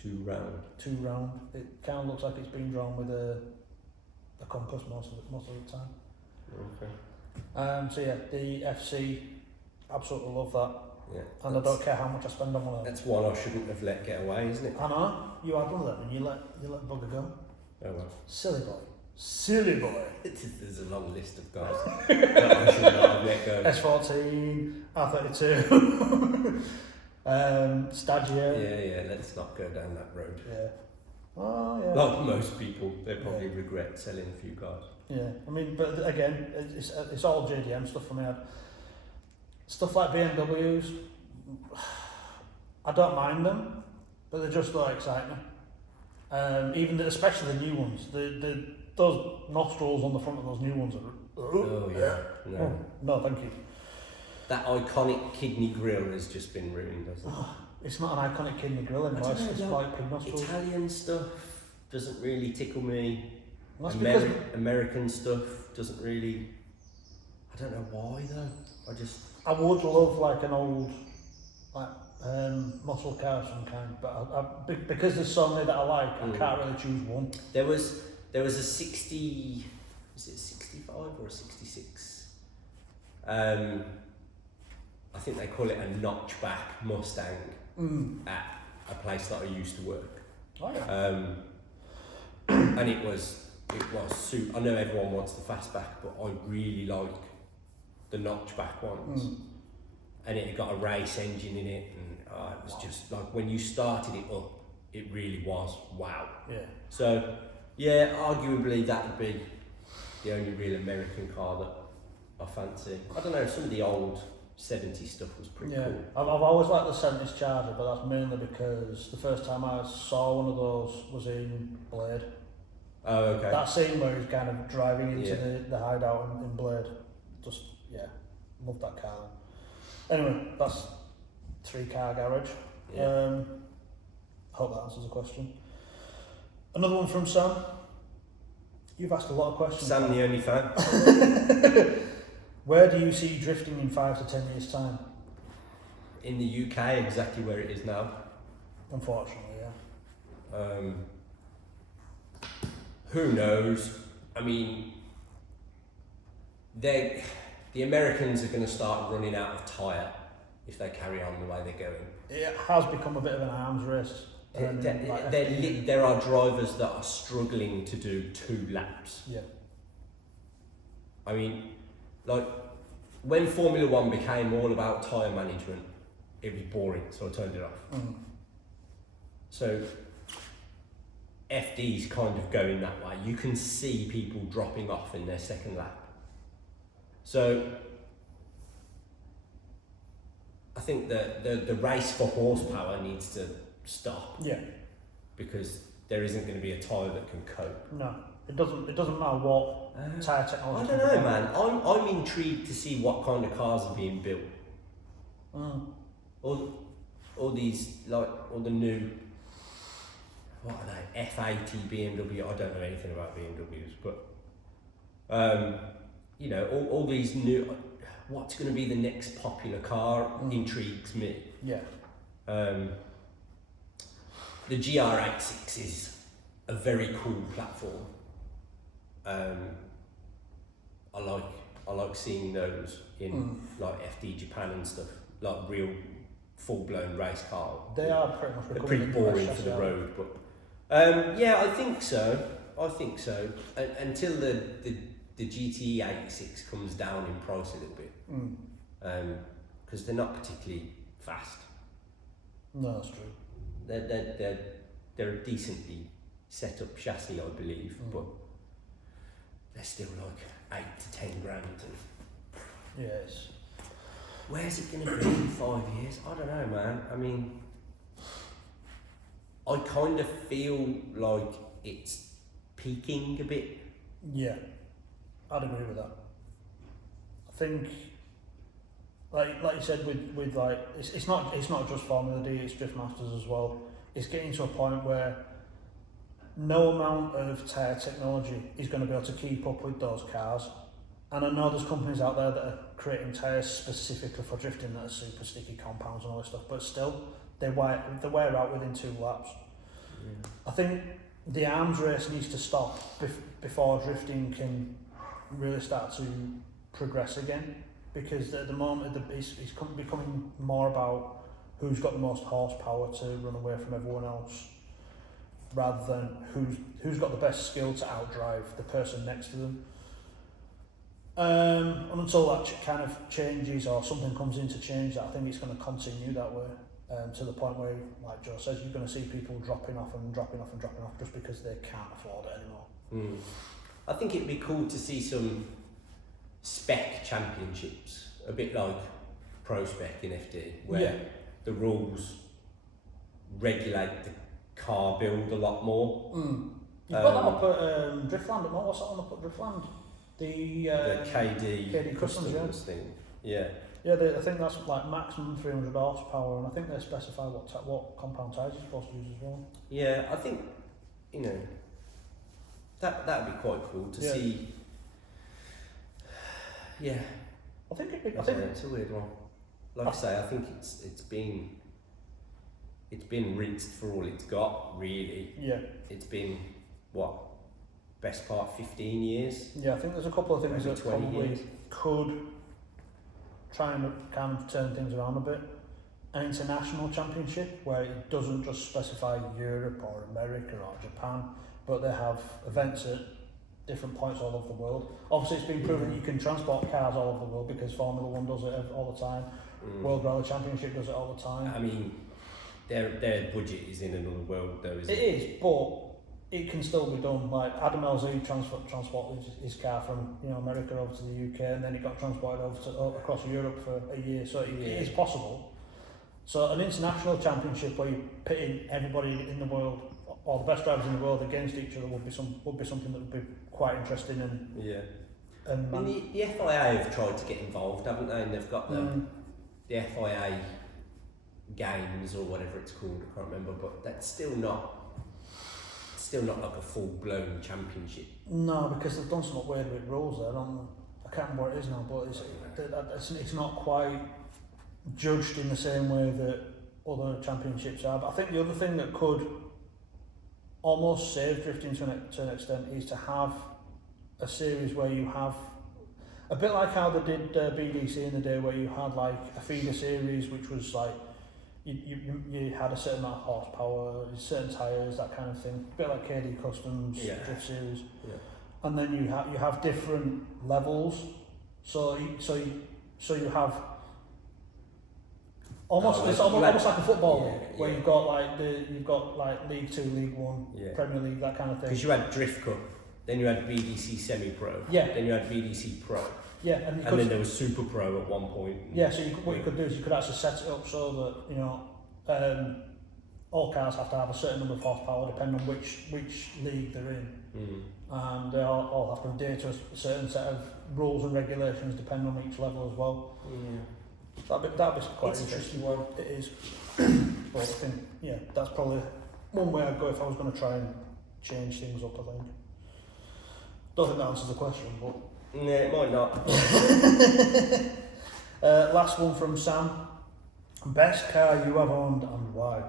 Too round. Too round. It kind of looks like it's been drawn with a compass most of the time. Okay. So yeah, the FC, absolutely love that. Yeah. And I don't care how much I spend on one of them. That's one I shouldn't have let get away, isn't it? I know, you had one of them and you let bugger go. Oh well. Silly boy. Silly boy. There's a long list of cars that I should not have let go. S14, R32, Stagio. Yeah, let's not go down that road. Yeah. Oh, yeah. Like most people, they probably regret selling a few cars. Yeah, I mean, but again, it's all JDM stuff for me. Stuff like BMWs, I don't mind them, but they just don't excite me. Especially the new ones. Those nostrils on the front of those new ones are. Oh yeah, no. Oh, no, thank you. That iconic kidney grille has just been ruined, hasn't it? It's not an iconic kidney grill anymore. It's like pig nostrils. Italian stuff doesn't really tickle me. That's because American stuff doesn't really. I don't know why though. I would love like an old muscle car of some kind, but because there's so many that I like, I can't really choose one. There was a 60. Is it 65 or a 66? I think they call it a notchback Mustang at a place that I used to work. Oh yeah. And it was I know everyone wants the fastback, but I really like the notchback ones. And it got a race engine in it, and it was just like when you started it up, it really was wow. Yeah. So yeah, arguably that would be the only real American car that I fancy. I don't know, some of the old 70s stuff was pretty cool. I've always liked the 70s Charger, but that's mainly because the first time I saw one of those was in Blade. Oh, okay. That scene where he's kind of driving into the hideout in Blade. Just, love that car. Anyway, that's 3-car garage. Yeah. Hope that answers the question. Another one from Sam. You've asked a lot of questions. Sam, the only fan. Where do you see drifting in 5 to 10 years' time? In the UK, exactly where it is now. Unfortunately, yeah. Who knows? I mean, the Americans are going to start running out of tyre if they carry on the way they're going. It has become a bit of an arms race. There are drivers that are struggling to do 2 laps. Yeah. I mean, like, when Formula 1 became all about tyre management, it was boring, so I turned it off. So, FD's kind of going that way. You can see people dropping off in their second lap. So, I think that the race for horsepower needs to stop. Yeah. Because there isn't going to be a tyre that can cope. No, it doesn't matter what tyre technology. I don't know, man. I'm intrigued to see what kind of cars are being built. All these, like, all the new, what are they, F80 BMW, I don't know anything about BMWs, but, you know, all these new, what's going to be the next popular car intrigues me. Yeah. The GR86 is a very cool platform. I like seeing those in like FD Japan and stuff, like real full-blown race car. They are pretty much. They're pretty boring for the road, but yeah, I think so. Until the GTE 86 comes down in price a little bit, because they're not particularly fast. No, that's true. They're a decently set up chassis, I believe, but they're still like 8 to 10 grand. And yes. Where's it going to be in 5 years? I don't know, man. I mean, I kind of feel like it's peaking a bit. Yeah, I'd agree with that. I think, like you said, with like it's not just Formula D, it's Drift Masters as well. It's getting to a point where no amount of tyre technology is going to be able to keep up with those cars. And I know there's companies out there that are creating tyres specifically for drifting that are super sticky compounds and all this stuff, but still, they wear out within 2 laps. Yeah. I think the arms race needs to stop before drifting can really start to progress again, because at the moment it's becoming more about who's got the most horsepower to run away from everyone else. rather than who's got the best skill to outdrive the person next to them. And until that kind of changes or something comes in to change that, I think it's going to continue that way, to the point where, like Joe says, you're going to see people dropping off just because they can't afford it anymore. I think it'd be cool to see some spec championships, a bit like Pro Spec in FD, where the rules regulate the car build a lot more. You've got that up at Driftland, but what's that on up at Driftland? The KD Customs thing. Yeah. Yeah, I think that's like maximum 300 horsepower, and I think they specify what compound tyres you're supposed to use as well. Yeah, I think, you know, that'd be quite cool to see. Yeah. I think it's a weird one. Like I say, I think it's been rinsed for all it's got, really. Yeah. It's been best part 15 years. Yeah, I think there's a couple of things Maybe that 20 probably years. could try and kind of turn things around a bit. An international championship where it doesn't just specify Europe or America or Japan, but they have events at different points all over the world. Obviously, it's been proven you can transport cars all over the world because Formula 1 does it all the time. World Rally Championship does it all the time. I mean, their budget is in another world, though, isn't it? It is, but it can still be done. Like Adam LZ transported his car from America over to the UK, and then it got transported over across Europe for a year. So it is possible. So an international championship where you're pitting everybody in the world, or the best drivers in the world, against each other would be something that would be quite interesting. And I mean, the FIA have tried to get involved, haven't they? And they've got the FIA games or whatever it's called. I can't remember, but that's still not like a full-blown championship. No, because they've done some weird with rules there. I can't remember what it is now, but it's not quite judged in the same way that other championships are. But I think the other thing that could almost save drifting to an extent is to have a series where you have a bit like how they did BDC in the day, where you had like a feeder series, which was like you had a certain amount of horsepower, certain tyres, that kind of thing. A bit like KD Customs drift series, and then you have different levels. So you have almost almost like a football league where you've got like League 2, League 1, Premier League, that kind of thing. Because you had Drift Cup, then you had BDC Semi-Pro, then you had BDC Pro. Yeah, and then there was Super Pro at one point. Yeah, so what you could do is you could actually set it up so that all cars have to have a certain number of horsepower depending on which league they're in, and they all have to adhere to a certain set of rules and regulations depending on each level as well. That'd be quite interesting one. It is, but I think that's probably one way I'd go if I was going to try and change things up. I think. Don't think that answers the question, but. No, it might not. Last one from Sam. Best car you have owned and why?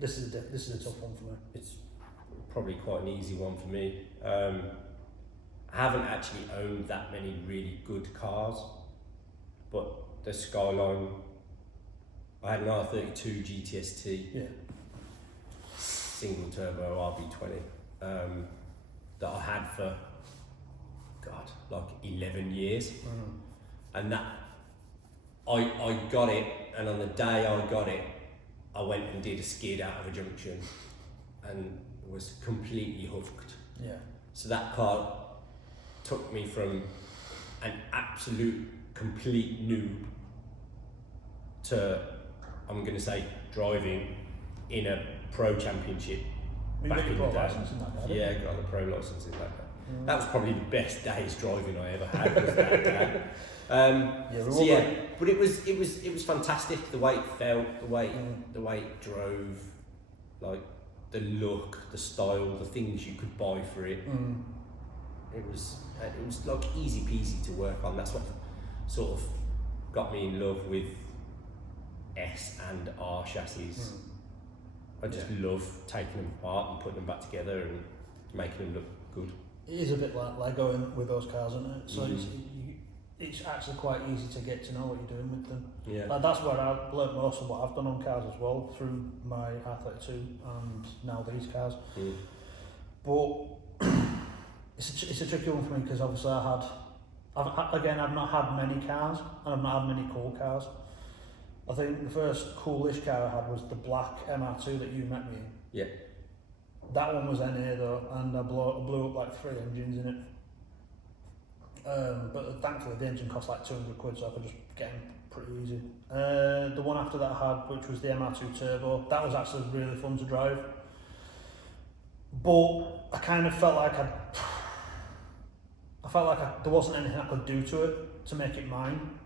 This is a tough one for me. It's probably quite an easy one for me. I haven't actually owned that many really good cars, but the Skyline, I had an R32 GTST. Single turbo RB20 that I had for like 11 years, and that I got it, and on the day I got it I went and did a skid out of a junction and was completely hooked. So that car took me from an absolute complete noob to, I'm going to say, driving in a pro championship back in the day. Got the pro license in that day. That was probably the best day's driving I ever had, was that day. But it was fantastic, the way it felt, the way it drove, like the look, the style, the things you could buy for it. It was like easy peasy to work on. That's what sort of got me in love with S and R chassis. I just love taking them apart and putting them back together and making them look good. It is a bit like Lego with those cars, isn't it? So it's actually quite easy to get to know what you're doing with them. Yeah. Like that's where I've learnt most of what I've done on cars as well, through my R32 and now these cars. But it's a tricky one for me because obviously I've not had many cars and I've not had many cool cars. I think the first coolish car I had was the black MR2 that you met me in. Yeah. That one was NA though, and I blew up like 3 engines in it. But thankfully the engine cost like 200 quid, so I could just get them pretty easy. The one after that I had, which was the MR2 Turbo, that was actually really fun to drive. But I kind of felt like there wasn't anything I could do to it to make it mine.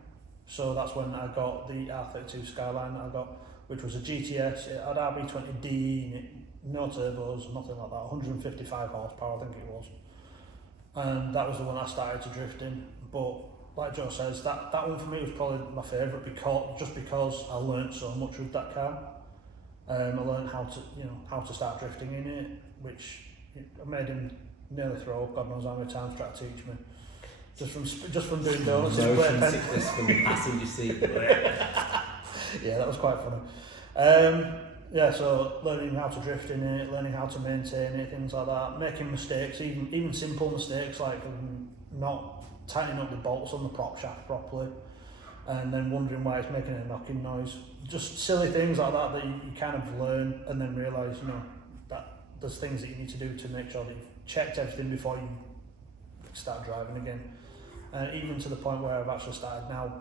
So that's when I got the R32 Skyline that I got, which was a GTS. It had RB20D in it, no turbos, nothing like that, 155 horsepower I think it was. And that was the one I started to drift in. But like Joe says, that one for me was probably my favourite because I learnt so much with that car. I learned how to start drifting in it, which I made him nearly throw up. God knows how many times trying to teach me. Just from doing donuts. Motion sickness from the passenger seat. Yeah, that was quite funny. So learning how to drift in it, learning how to maintain it, things like that, making mistakes, even simple mistakes like not tightening up the bolts on the prop shaft properly, and then wondering why it's making a knocking noise. Just silly things like that you kind of learn and then realise, that there's things that you need to do to make sure that you've checked everything before you start driving again. Even to the point where I've actually started now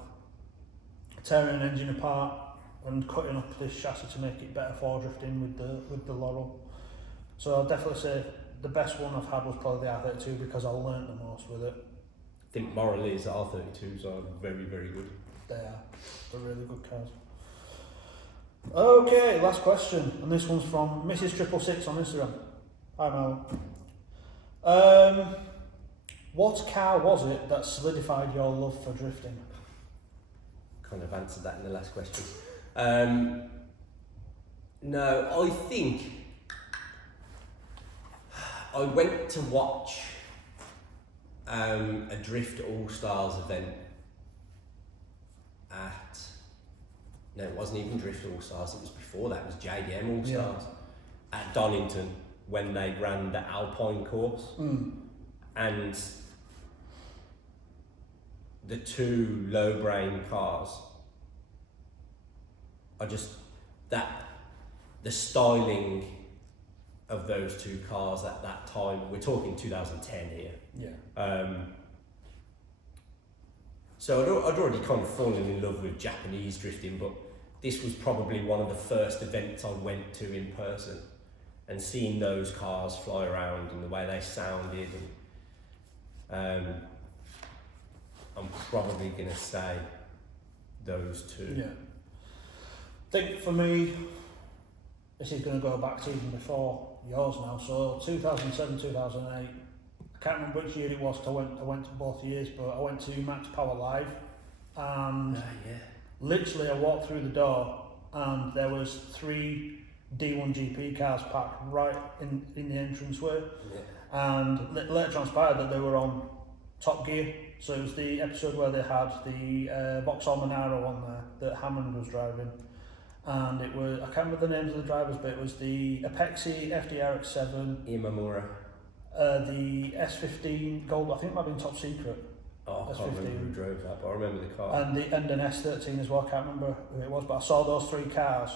tearing an engine apart and cutting up this chassis to make it better for drifting with the Laurel. So I'd definitely say the best one I've had was probably the R32 because I learnt the most with it. I think morally the R32s are very, very good. They are. They're really good cars. Okay, last question, and this one's from Mrs. 666 on Instagram. Hi Mal. What car was it that solidified your love for drifting? Kind of answered that in the last question. No, I think I went to watch a Drift All-Stars event it wasn't even Drift All-Stars, it was before that, it was JDM All-Stars at Donington when they ran the Alpine course. And the two low-brain cars are just the styling of those two cars at that time, we're talking 2010 here. Yeah. So I'd already kind of fallen in love with Japanese drifting, but this was probably one of the first events I went to in person, and seeing those cars fly around and the way they sounded, and I'm probably going to say those two. Yeah. I think for me, this is going to go back to even before yours now. So 2007, 2008. I can't remember which year it was. I went to both years, but I went to Max Power Live, and literally I walked through the door, and there was 3 D1 GP cars parked right in the entranceway, and later transpired that they were on Top Gear. So it was the episode where they had the Vauxhall Monaro on there that Hammond was driving, and it was, I can't remember the names of the drivers, but it was the Apexi FDRX7, Imamura, the S15 Gold, I think it might have been Top Secret. I can't remember who drove that, but I remember the car. And an S13 as well, I can't remember who it was, but I saw those 3 cars.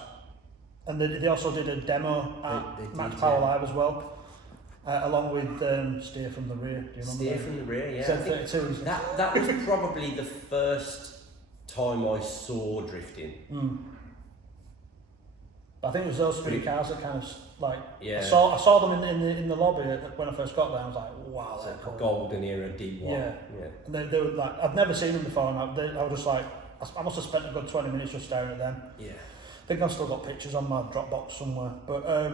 And they also did a demo at Max Power Live as well, along with Steer from the Rear. Do you remember Steer from the Rear, yeah. Z32. That was probably the first time I saw drifting. But I think it was those 3 cars that kind of like, yeah. I saw them in the lobby when I first got there. I was like, wow, it's they're like cool. golden era D1. Yeah. And they were like, I've never seen them before, and I was just like, I must have spent a good 20 minutes just staring at them. Yeah. I think I've still got pictures on my Dropbox somewhere, but I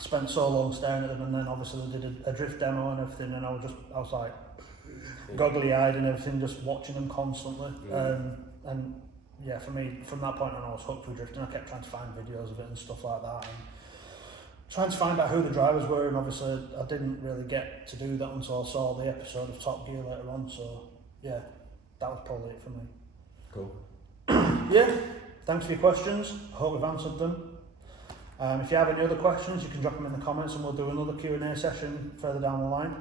spent so long staring at them, and then obviously they did a drift demo and everything, and I was like goggly eyed and everything, just watching them constantly. And yeah, for me, from that point on, I was hooked with drifting. I kept trying to find videos of it and stuff like that, and trying to find out who the drivers were, and obviously I didn't really get to do that until I saw the episode of Top Gear later on. So yeah, that was probably it for me. Cool. Yeah, thanks for your questions. I hope we've answered them. If you have any other questions, you can drop them in the comments and we'll do another Q&A session further down the line.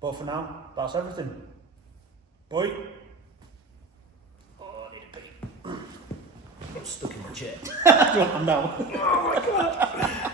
But for now, that's everything. Bye. Oh, I need a pee. I'm stuck in my chair. Do you want them now? Oh my God.